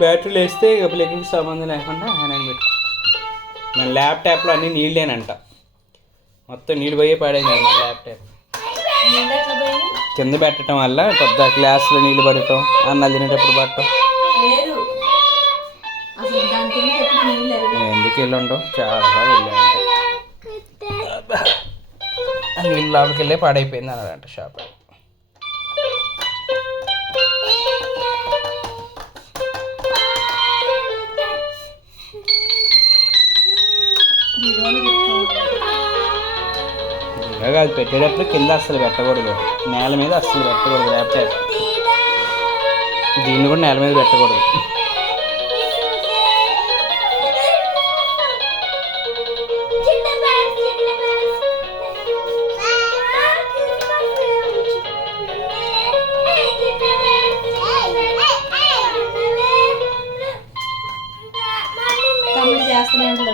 బ్యాటరీలు వేస్తే ఇక ప్లగ్కి సంబంధం లేకుండా హ్యాండ్ పెట్టుకో. మన ల్యాప్టాప్లో అన్నీ నీళ్ళేనంట, మొత్తం నీళ్ళు పోయే పాడైంది మన ల్యాప్టాప్. కింద పెట్టడం వల్ల పెద్ద గ్లాసులో నీళ్ళు పడటం, అన్నం తినేటప్పుడు పడటం. ఎందుకు వెళ్ళి ఉండవు, చాలాసార్లు వెళ్ళామంట. నీళ్ళు లోపలికి వెళ్ళే పాడైపోయింది అన్నారంట షాప్. కాదు పెట్టేటప్పుడు కింద అస్సలు పెట్టకూడదు, నేల మీద అస్సలు పెట్టకూడదు ల్యాప్టాప్. దీన్ని కూడా నేల మీద పెట్టకూడదు. చేస్తున్నాను